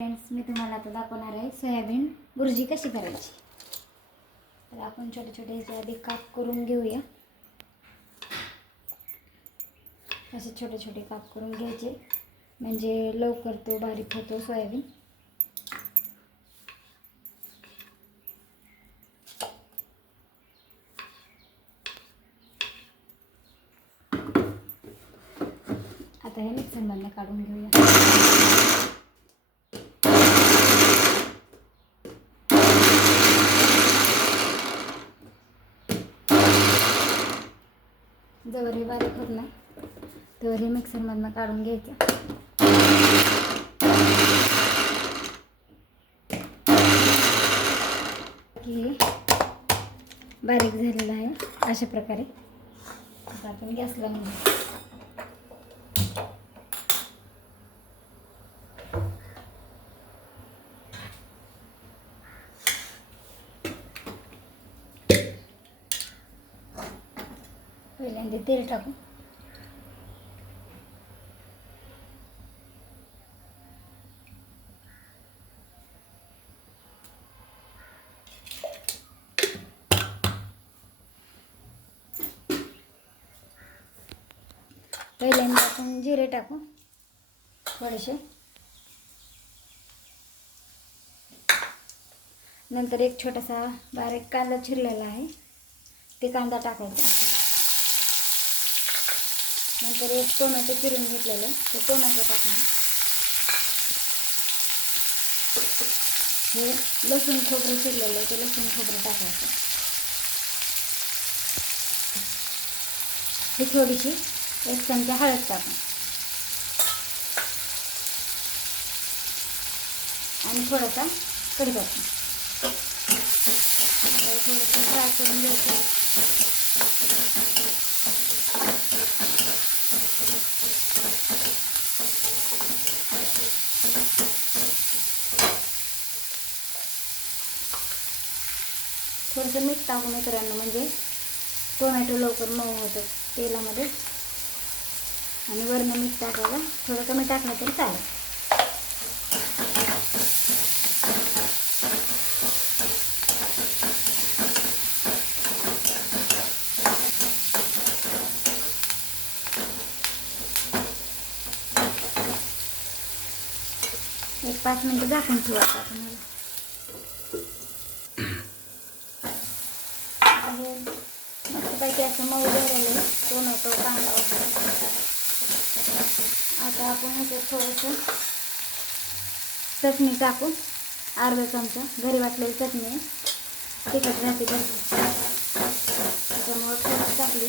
Friends मी तुम्हाला आता दाखवणार आहे सोयाबीन बुर्जी कशी करायची. तर आपण छोटे छोटे आधी काप करून घेऊया. असे छोटे छोटे काप करून घ्यायचे. म्हणजे लवकर तो बारीक होतो सोयाबीन. आता हे मिक्सरमधनं काढून घेऊया. जवळ हे बारीक होत नाही. तर हे मिक्सरमधनं काढून घ्यायचं. की हे बारीक झालेलं आहे अशा प्रकारे. आता आपण गॅस लावून घेऊ. पहिल्यांदा तेल टाकू पहिल्यांदा आपण जिरे टाकू थोडेसे. नंतर एक छोटासा बारीक कांदा चिरलेला आहे. ते कांदा टाकायचा. नंतर एक टोमॅटो चिरून घेतलेलं ते टोमॅटो टाकणार हे लसूण खोबरं चिरलेलं आहे ते लसूण खोबरं टाकायचं. ही थोडीशी एक चमचा हळद टाकून. आणि थोडासा कढीपत्ता आता थोडंसं फ्राय करून घ्यायचं. थोडंसं मीठ टाकू मित्रांनो म्हणजे टोमॅटो लवकर मऊ होतं तेलामध्ये. आणि वरनं मीठ टाकायला थोडं कमी टाकलं तरी चालेल. एक पाच मिनटं झाकून ठेवू आपण. आता हे मस्तपैकी असं मऊ झालेलं आहे. टोमॅटो कांदा वगैरे आता आपण ह्याच्यात थोडंसं चटणी टाकू. अर्धा चमचा. घरी वाटलेली चटणी आहे. तिखट राहते भरपूर त्याच्यामुळं थोडी टाकली.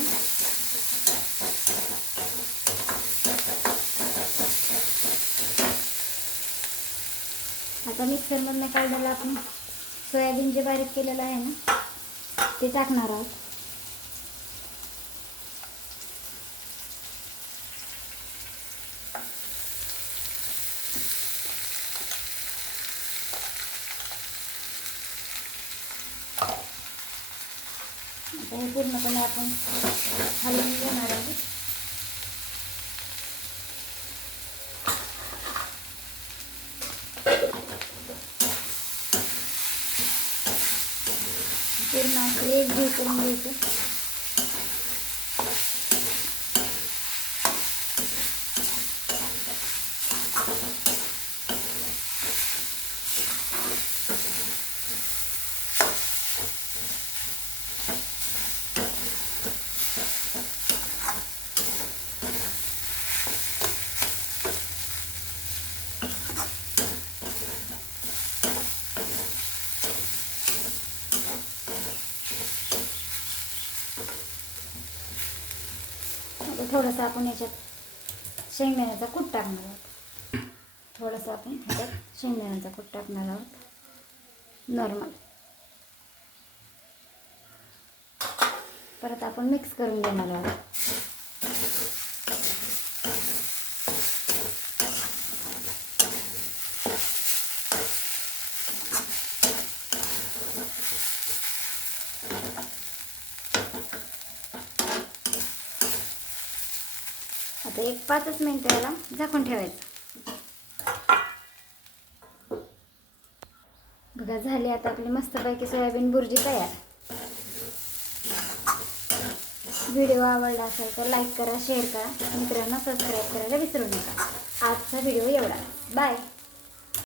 आता मिक्सरमधनं काढायला आपण सोयाबीन जे बारीक केलेलं आहे ना ते टाकणार आहोत. हे पूर्णपणे आपण हलवून घेणार आहोत. पूर्ण असं एक जीव करून घ्यायचं थोडंसं आपण याच्यात शेंगदाण्याचा कूट टाकणार आहोत. थोडंसं आपण ह्याच्यात शेंगदाण्याचा कूट टाकणार आहोत. नॉर्मल परत आपण मिक्स करून घेणार आहोत. आता एक पाचच मिनटं याला झाकून ठेवायचं. बघा झाली आता आपली मस्तपैकी सोयाबीन बुर्जी तयार. व्हिडिओ आवडला असेल तर लाईक करा शेअर करा. मित्रांना सबस्क्राईब करायला विसरू नका. आजचा व्हिडिओ एवढा बाय